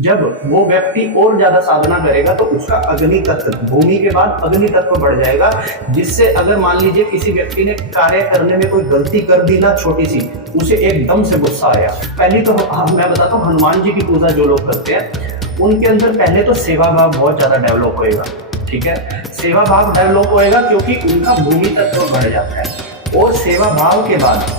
जब वो व्यक्ति और ज्यादा साधना करेगा तो उसका अग्नि तत्व, भूमि के बाद अग्नि तत्व बढ़ जाएगा, जिससे अगर मान लीजिए किसी व्यक्ति ने कार्य करने में कोई गलती कर दी ना छोटी सी, उसे एकदम से गुस्सा आया। पहली तो मैं बताता हूँ, हनुमान जी की पूजा जो लोग करते हैं उनके अंदर पहले तो सेवा भाव बहुत ज्यादा डेवलप होएगा। ठीक है, सेवा भाव डेवलप होएगा क्योंकि उनका भूमि तत्व बढ़ जाता है। और सेवा भाव के बाद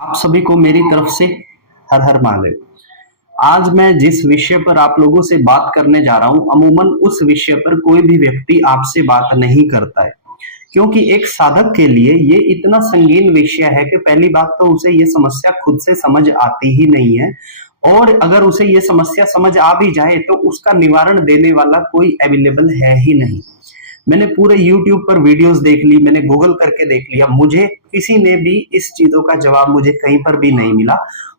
आप सभी को मेरी तरफ से हर हर महादेव। आज मैं जिस विषय पर आप लोगों से बात करने जा रहा हूं, अमूमन उस विषय पर कोई भी व्यक्ति आपसे बात नहीं करता है, क्योंकि एक साधक के लिए ये इतना संगीन विषय है कि पहली बात तो उसे ये समस्या खुद से समझ आती ही नहीं है, और अगर उसे ये समस्या समझ आ भी जाए तो उसका निवारण देने वाला कोई अवेलेबल है ही नहीं। मैंने पूरे YouTube पर वीडियोस देख ली, मैंने गूगल करके देख लिया, मुझे किसी ने भी इस चीजों का जवाब मुझे कहीं पर भी नहीं मिला।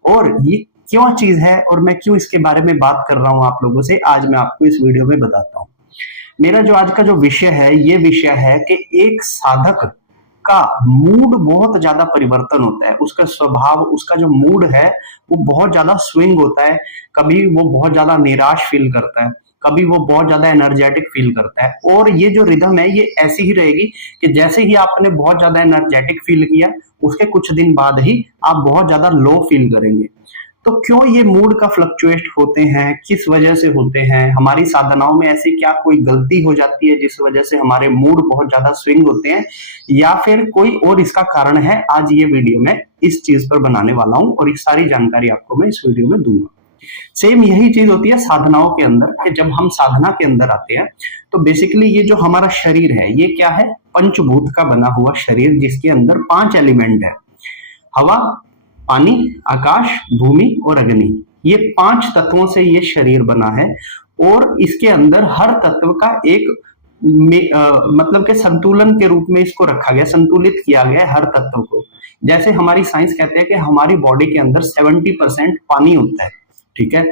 और ये क्यों चीज है और मैं क्यों इसके बारे में बात कर रहा हूं आप लोगों से, आज मैं आपको इस वीडियो में बताता हूं। मेरा जो आज का जो विषय है, ये विषय है कि एक साधक का मूड बहुत ज्यादा परिवर्तन होता है, उसका स्वभाव, उसका जो मूड है वो बहुत ज्यादा स्विंग होता है। कभी वो बहुत ज्यादा निराश फील करता है, कभी वो बहुत ज्यादा एनर्जेटिक फील करता है। और ये जो रिदम है ये ऐसी ही रहेगी कि जैसे ही आपने बहुत ज्यादा एनर्जेटिक फील किया, उसके कुछ दिन बाद ही आप बहुत ज्यादा लो फील करेंगे। तो क्यों ये मूड का फ्लक्चुएट होते हैं, किस वजह से होते हैं, हमारी साधनाओं में ऐसी क्या कोई गलती हो जाती है जिस वजह से हमारे मूड बहुत ज्यादा स्विंग होते हैं, या फिर कोई और इसका कारण है, आज ये वीडियो में इस चीज पर बनाने वाला हूं और ये सारी जानकारी आपको मैं इस वीडियो में दूंगा। सेम यही चीज होती है साधनाओं के अंदर, कि जब हम साधना के अंदर आते हैं तो बेसिकली ये जो हमारा शरीर है ये क्या है, पंचभूत का बना हुआ शरीर, जिसके अंदर 5 एलिमेंट है, हवा, पानी, आकाश, भूमि और अग्नि। ये 5 तत्वों से ये शरीर बना है, और इसके अंदर हर तत्व का एक मतलब के संतुलन के रूप में इसको रखा गया, संतुलित किया गया है हर तत्व को। जैसे हमारी साइंस कहते हैं कि हमारी बॉडी के अंदर 70% पानी होता है। ठीक है,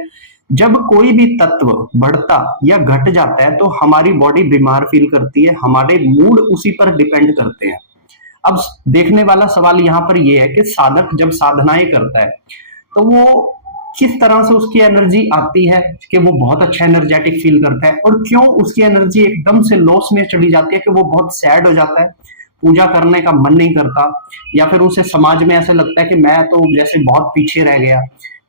जब कोई भी तत्व बढ़ता या घट जाता है तो हमारी बॉडी बीमार फील करती है, हमारे मूड उसी पर डिपेंड करते हैं। अब देखने वाला सवाल यहाँ पर यह है कि साधक जब साधनाएं करता है तो वो किस तरह से उसकी एनर्जी आती है कि वो बहुत अच्छा एनर्जेटिक फील करता है, और क्यों उसकी एनर्जी एकदम से लॉस में चली जाती है कि वो बहुत सैड हो जाता है, पूजा करने का मन नहीं करता, या फिर उसे समाज में ऐसा लगता है कि मैं तो जैसे बहुत पीछे रह गया,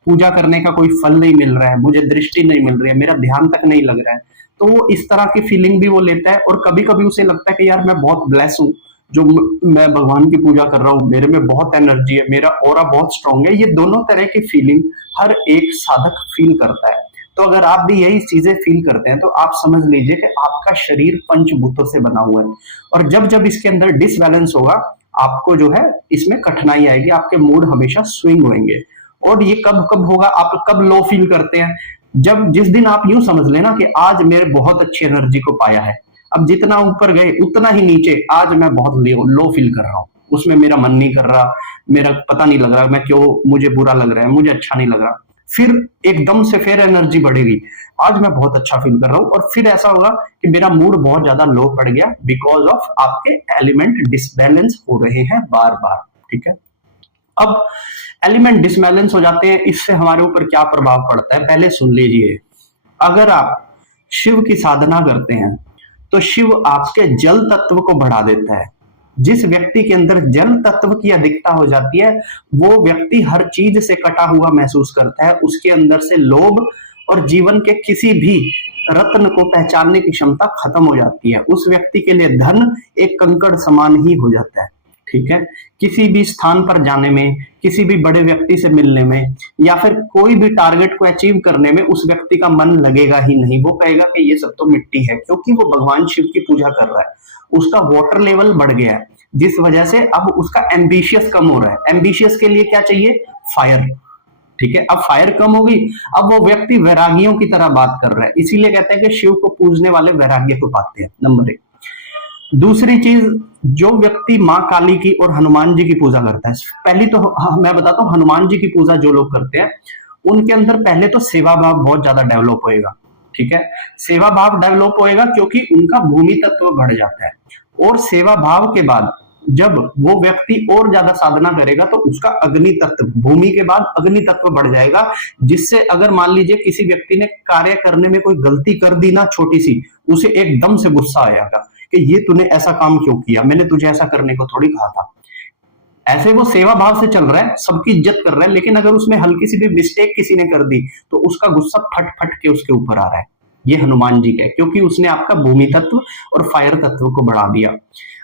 पूजा करने का कोई फल नहीं मिल रहा है, मुझे दृष्टि नहीं मिल रही है, मेरा ध्यान तक नहीं लग रहा है। तो वो इस तरह की फीलिंग भी वो लेता है, और कभी कभी उसे लगता है कि यार मैं बहुत ब्लेस हूँ, जो मैं भगवान की पूजा कर रहा हूँ, मेरे में बहुत एनर्जी है, मेरा ऑरा बहुत स्ट्रांग है। ये दोनों तरह की फीलिंग हर एक साधक फील करता है। तो अगर आप भी यही चीजें फील करते हैं तो आप समझ लीजिए कि आपका शरीर पंचभूतों से बना हुआ है, और जब जब इसके अंदर डिसबैलेंस होगा आपको जो है इसमें कठिनाई आएगी, आपके मूड हमेशा स्विंग होंगे। और ये कब कब होगा, आप कब लो फील करते हैं, जब जिस दिन आप यूं समझ लेना कि आज मेरे बहुत अच्छी एनर्जी को पाया है, अब जितना ऊपर गए उतना ही नीचे आज मैं बहुत लो फील कर रहा हूँ, उसमें मेरा मन नहीं कर रहा, मेरा पता नहीं लग रहा मैं क्यों, मुझे बुरा लग रहा है, मुझे अच्छा नहीं लग रहा। फिर एकदम से फिर एनर्जी बढ़ेगी, आज मैं बहुत अच्छा फील कर रहा हूँ, और फिर ऐसा होगा कि मेरा मूड बहुत ज्यादा लो पड़ गया, बिकॉज ऑफ आपके एलिमेंट डिसबैलेंस हो रहे हैं बार बार। ठीक है, अब एलिमेंट डिसबैलेंस हो जाते हैं, इससे हमारे ऊपर क्या प्रभाव पड़ता है पहले सुन लीजिए। अगर आप शिव की साधना करते हैं तो शिव आपके जल तत्व को बढ़ा देता है। जिस व्यक्ति के अंदर जल तत्व की अधिकता हो जाती है वो व्यक्ति हर चीज से कटा हुआ महसूस करता है, उसके अंदर से लोभ और जीवन के किसी भी रत्न को पहचानने की क्षमता खत्म हो जाती है। उस व्यक्ति के लिए धन एक कंकड़ समान ही हो जाता है। ठीक है, किसी भी स्थान पर जाने में, किसी भी बड़े व्यक्ति से मिलने में, या फिर कोई भी टारगेट को अचीव करने में उस व्यक्ति का मन लगेगा ही नहीं, वो कहेगा कि ये सब तो मिट्टी है, क्योंकि वो भगवान शिव की पूजा कर रहा है, उसका वाटर लेवल बढ़ गया है, जिस वजह से अब उसका एम्बिशियस कम हो रहा है। एम्बिशियस के लिए क्या चाहिए, फायर। ठीक है, अब फायर कम हो गई, अब वो व्यक्ति वैरागियों की तरह बात कर रहा है, इसीलिए कहते हैं कि शिव को पूजने वाले वैराग्य को पाते हैं, नंबर 1। दूसरी चीज, जो व्यक्ति माँ काली की और हनुमान जी की पूजा करता है, पहली तो मैं बताता हूँ, हनुमान जी की पूजा जो लोग करते हैं उनके अंदर पहले तो सेवा भाव बहुत ज्यादा डेवलप होएगा। ठीक है। सेवा भाव डेवलप होएगा क्योंकि उनका भूमि तत्व बढ़ जाता है, और सेवा भाव के बाद जब वो व्यक्ति और ज्यादा साधना करेगा तो उसका अग्नि तत्व, भूमि के बाद अग्नि तत्व बढ़ जाएगा, जिससे अगर मान लीजिए किसी व्यक्ति ने कार्य करने में कोई गलती कर दी ना छोटी सी, उसे एकदम से गुस्सा आएगा कि ये तूने ऐसा काम क्यों किया, मैंने तुझे ऐसा करने को थोड़ी कहा था। ऐसे वो सेवा भाव से चल रहा है, सबकी इज्जत कर रहा है, लेकिन अगर उसमें हल्की सी भी मिस्टेक किसी ने कर दी तो उसका गुस्सा फट फट के उसके ऊपर आ रहा है। ये हनुमान जी का, क्योंकि उसने आपका भूमि तत्व और फायर तत्व को बढ़ा दिया।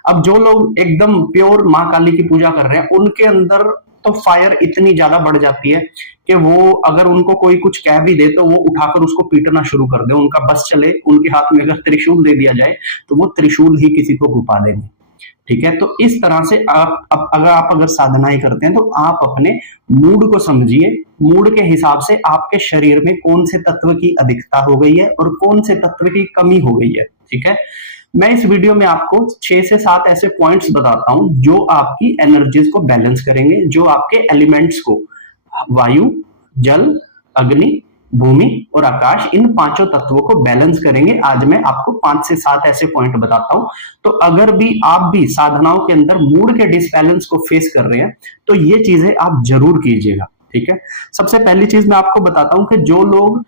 अब जो लोग एकदम प्योर माँ काली की पूजा कर रहे हैं, उनके अंदर तो फायर इतनी ज्यादा बढ़ जाती है कि वो अगर उनको कोई कुछ कह भी दे तो वो उठाकर उसको पीटना शुरू कर दे, उनका बस चले। उनके हाथ में अगर त्रिशूल दे दिया जाए तो वो त्रिशूल ही किसी को घुपा देंगे, ठीक है। तो इस तरह से अगर साधनाएं करते हैं तो आप अपने मूड को समझिए, मूड के हिसाब से आपके शरीर में कौन से तत्व की अधिकता हो गई है और कौन से तत्व की कमी हो गई है, ठीक है। मैं इस वीडियो में आपको 6 से 7 ऐसे पॉइंट्स बताता हूं जो आपकी एनर्जीज को बैलेंस करेंगे, जो आपके एलिमेंट्स को, वायु, जल, अग्नि, भूमि और आकाश, इन पांचों तत्वों को बैलेंस करेंगे। आज मैं आपको 5 से 7 ऐसे पॉइंट बताता हूं। तो अगर भी आप भी साधनाओं के अंदर मूड के डिसबैलेंस को फेस कर रहे हैं तो ये चीजें आप जरूर कीजिएगा, ठीक है। सबसे पहली चीज मैं आपको बताता हूं कि जो लोग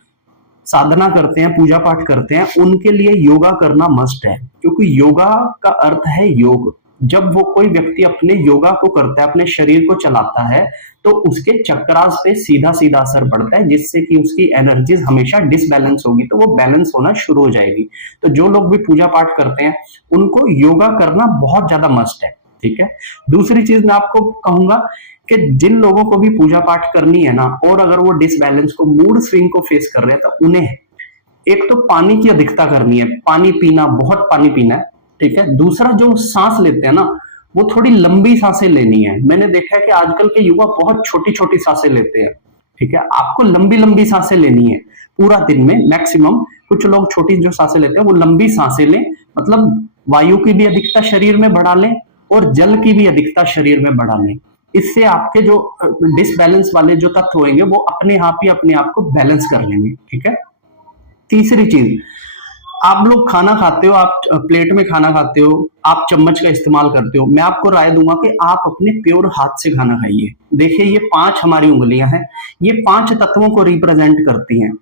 साधना करते हैं, पूजा पाठ करते हैं, उनके लिए योगा करना मस्ट है, क्योंकि योगा का अर्थ है योग। जब वो कोई व्यक्ति अपने योगा को करता है, अपने शरीर को चलाता है, तो उसके चक्रास पे सीधा सीधा असर पड़ता है, जिससे कि उसकी एनर्जीज हमेशा डिसबैलेंस होगी तो वो बैलेंस होना शुरू हो जाएगी। तो जो लोग भी पूजा पाठ करते हैं उनको योगा करना बहुत ज्यादा मस्ट है, ठीक है। दूसरी चीज मैं आपको कहूंगा कि जिन लोगों को भी पूजा पाठ करनी है ना, और अगर वो डिसबैलेंस को, मूड स्विंग को फेस कर रहे हैं, तो उन्हें एक तो पानी की अधिकता करनी है, पानी पीना, बहुत पानी पीना है, ठीक है। दूसरा, जो सांस लेते हैं ना, वो थोड़ी लंबी सांसें लेनी है। मैंने देखा है कि आजकल के युवा बहुत छोटी छोटी सांसें लेते हैं, ठीक है। आपको लंबी लंबी सांसें लेनी है पूरा दिन में मैक्सिमम। कुछ लोग छोटी जो सांसें लेते हैं वो लंबी सांसें लें, मतलब वायु की भी अधिकता शरीर में बढ़ा लें और जल की भी अधिकता शरीर में बढ़ा लें। इससे आपके जो डिसबैलेंस वाले जो तत्व होंगे वो अपने आप ही अपने आप को बैलेंस कर लेंगे, ठीक है। तीसरी चीज, आप लोग खाना खाते हो, आप प्लेट में खाना खाते हो, आप चम्मच का इस्तेमाल करते हो, मैं आपको राय दूंगा कि आप अपने प्योर हाथ से खाना खाइए। देखिए, ये 5 हमारी उंगलियां हैं, ये 5 तत्वों को रिप्रेजेंट करती हैं।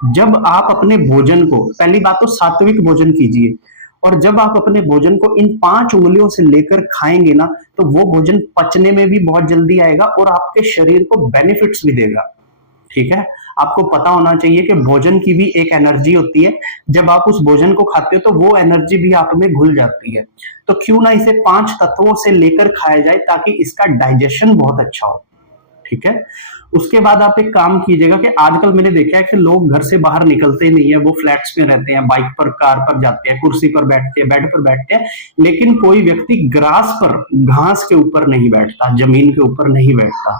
जब आप अपने भोजन को, पहली बात तो सात्विक भोजन कीजिए, और जब आप अपने भोजन को इन 5 उंगलियों से लेकर खाएंगे ना, तो वो भोजन पचने में भी बहुत जल्दी आएगा और आपके शरीर को बेनिफिट्स भी देगा, ठीक है। आपको पता होना चाहिए कि भोजन की भी एक एनर्जी होती है, जब आप उस भोजन को खाते हो तो वो एनर्जी भी आप में घुल जाती है। तो क्यों ना इसे 5 तत्वों से लेकर खाया जाए ताकि इसका डाइजेशन बहुत अच्छा हो, ठीक है। उसके बाद आप एक काम कीजिएगा कि आजकल मैंने देखा है कि लोग घर से बाहर निकलते नहीं है, वो फ्लैट्स में रहते हैं, बाइक पर, कार पर जाते हैं, कुर्सी पर बैठते हैं, बेड पर बैठते हैं, लेकिन कोई व्यक्ति ग्रास पर, घास के ऊपर नहीं बैठता, जमीन के ऊपर नहीं बैठता।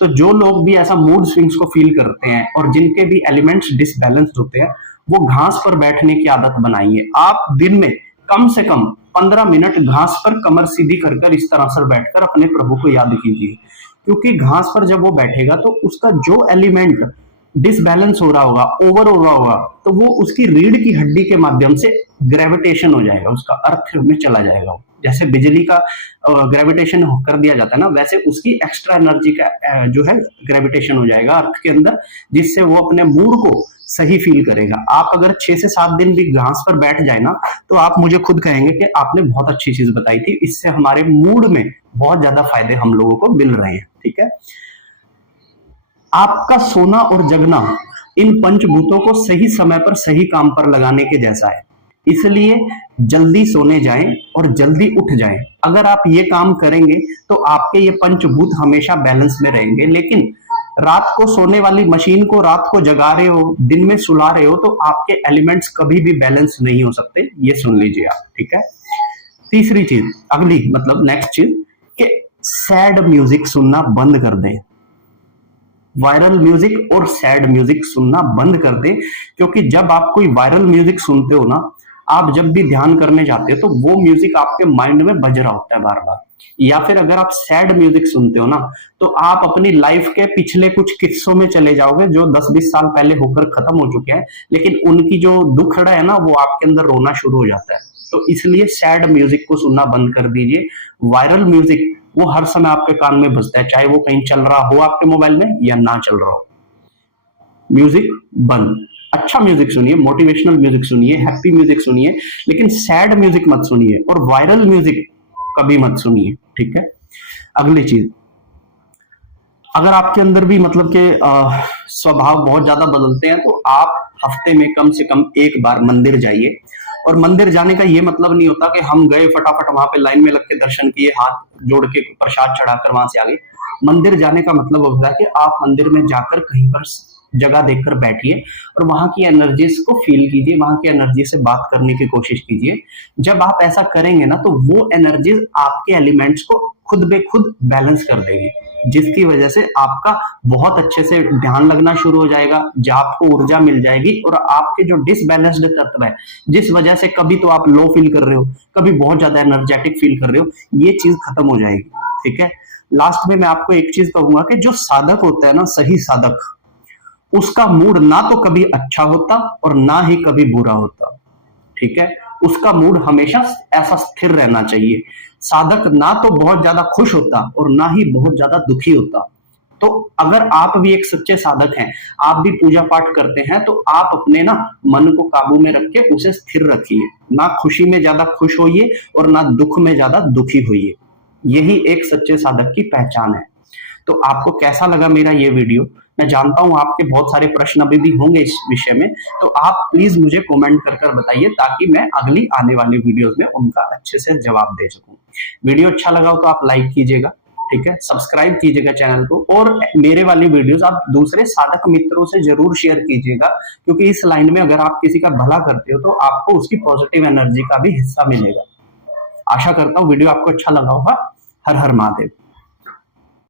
तो जो लोग भी ऐसा मूड स्विंग्स को फील करते हैं और जिनके भी एलिमेंट्स डिसबैलेंस्ड होते हैं, वो घास पर बैठने की आदत बनाइए। आप दिन में कम से कम 15 मिनट घास पर कमर सीधी कर इस तरह से बैठकर अपने प्रभु को याद कीजिए, क्योंकि घास पर जब वो बैठेगा तो उसका जो एलिमेंट डिसबैलेंस हो रहा होगा, ओवर हो रहा होगा, तो वो उसकी रीढ़ की हड्डी के माध्यम से ग्रेविटेशन हो जाएगा, उसका अर्थ में चला जाएगा। जैसे बिजली का ग्रेविटेशन कर दिया जाता है ना, वैसे उसकी एक्स्ट्रा एनर्जी का जो है ग्रेविटेशन हो जाएगा अर्थ के अंदर, जिससे वो अपने मूड को सही फील करेगा। आप अगर 6 से 7 दिन भी घास पर बैठ जाए ना, तो आप मुझे खुद कहेंगे कि आपने बहुत अच्छी चीज बताई थी, इससे हमारे मूड में बहुत ज्यादा फायदे हम लोगों को मिल रहे हैं, ठीक है। आपका सोना और जगना इन पंचभूतों को सही समय पर सही काम पर लगाने के जैसा है, इसलिए जल्दी सोने जाएं और जल्दी उठ जाएं। अगर आप ये काम करेंगे तो आपके ये पंचभूत हमेशा बैलेंस में रहेंगे। लेकिन रात को सोने वाली मशीन को रात को जगा रहे हो, दिन में सुला रहे हो, तो आपके एलिमेंट्स कभी भी बैलेंस नहीं हो सकते, ये सुन लीजिए आप, ठीक है। तीसरी चीज, अगली मतलब नेक्स्ट चीज, कि सैड म्यूजिक सुनना बंद कर दें। वायरल म्यूजिक और सैड म्यूजिक सुनना बंद कर दें, क्योंकि जब आप कोई वायरल म्यूजिक सुनते हो ना, आप जब भी ध्यान करने जाते हो तो वो म्यूजिक आपके माइंड में बज रहा होता है बार बार। या फिर अगर आप सैड म्यूजिक सुनते हो ना, तो आप अपनी लाइफ के पिछले कुछ किस्सों में चले जाओगे जो 10-20 साल पहले होकर खत्म हो चुके हैं, लेकिन उनकी जो दुखड़ा है ना वो आपके अंदर रोना शुरू हो जाता है। तो इसलिए सैड म्यूजिक को सुनना बंद कर दीजिए। वायरल म्यूजिक वो हर समय आपके कान में बजता है, चाहे वो कहीं चल रहा हो आपके मोबाइल में या ना चल रहा हो। म्यूजिक बंद। अच्छा म्यूजिक सुनिए, मोटिवेशनल म्यूजिक सुनिए, हैप्पी म्यूजिक सुनिए, लेकिन सैड म्यूजिक मत सुनिए और वायरल म्यूजिक कभी मत सुनिए, ठीक है। अगली चीज, अगर आपके अंदर भी मतलब के स्वभाव बहुत ज्यादा बदलते हैं तो आप हफ्ते में कम से कम एक बार मंदिर जाइए। और मंदिर जाने का ये मतलब नहीं होता कि हम गए फटाफट वहां पे लाइन में लग के दर्शन किए, हाथ जोड़ के प्रसाद चढ़ाकर वहां से आ गए। मंदिर जाने का मतलब होता है कि आप मंदिर में जाकर कहीं पर जगह देखकर बैठिए और वहां की एनर्जीज को फील कीजिए, वहां की एनर्जी से बात करने की कोशिश कीजिए। जब आप ऐसा करेंगे ना तो वो एनर्जीज आपके एलिमेंट्स को खुद बे खुद बैलेंस कर देगी, जिसकी वजह से आपका बहुत अच्छे से ध्यान लगना शुरू हो जाएगा, आपको ऊर्जा मिल जाएगी और आपके जो डिसबैलेंस्ड तत्व है, जिस वजह से कभी तो आप लो फील कर रहे हो, कभी बहुत ज्यादा एनर्जेटिक फील कर रहे हो, ये चीज खत्म हो जाएगी, ठीक है। लास्ट में मैं आपको एक चीज कहूंगा कि जो साधक होता है ना, सही साधक, उसका मूड ना तो कभी अच्छा होता और ना ही कभी बुरा होता, ठीक है। उसका मूड हमेशा ऐसा स्थिर रहना चाहिए। साधक ना तो बहुत ज्यादा खुश होता और ना ही बहुत ज्यादा दुखी होता। तो अगर आप भी एक सच्चे साधक हैं, आप भी पूजा पाठ करते हैं, तो आप अपने ना मन को काबू में रख के उसे स्थिर रखिए। ना खुशी में ज्यादा खुश होइए और ना दुख में ज्यादा दुखी होइए। यही एक सच्चे साधक की पहचान है। तो आपको कैसा लगा मेरा ये वीडियो? मैं जानता हूं आपके बहुत सारे प्रश्न अभी भी होंगे इस विषय में, तो आप प्लीज मुझे कमेंट कर बताइए ताकि मैं अगली आने वाली वीडियोस में उनका अच्छे से जवाब दे सकूं। वीडियो अच्छा लगा हो तो आप लाइक कीजिएगा, ठीक है, सब्सक्राइब कीजिएगा चैनल को, और मेरे वाली वीडियोस आप दूसरे साधक मित्रों से जरूर शेयर कीजिएगा, क्योंकि इस लाइन में अगर आप किसी का भला करते हो तो आपको उसकी पॉजिटिव एनर्जी का भी हिस्सा मिलेगा। आशा करता हूँ वीडियो आपको अच्छा लगा होगा। हर हर महादेव।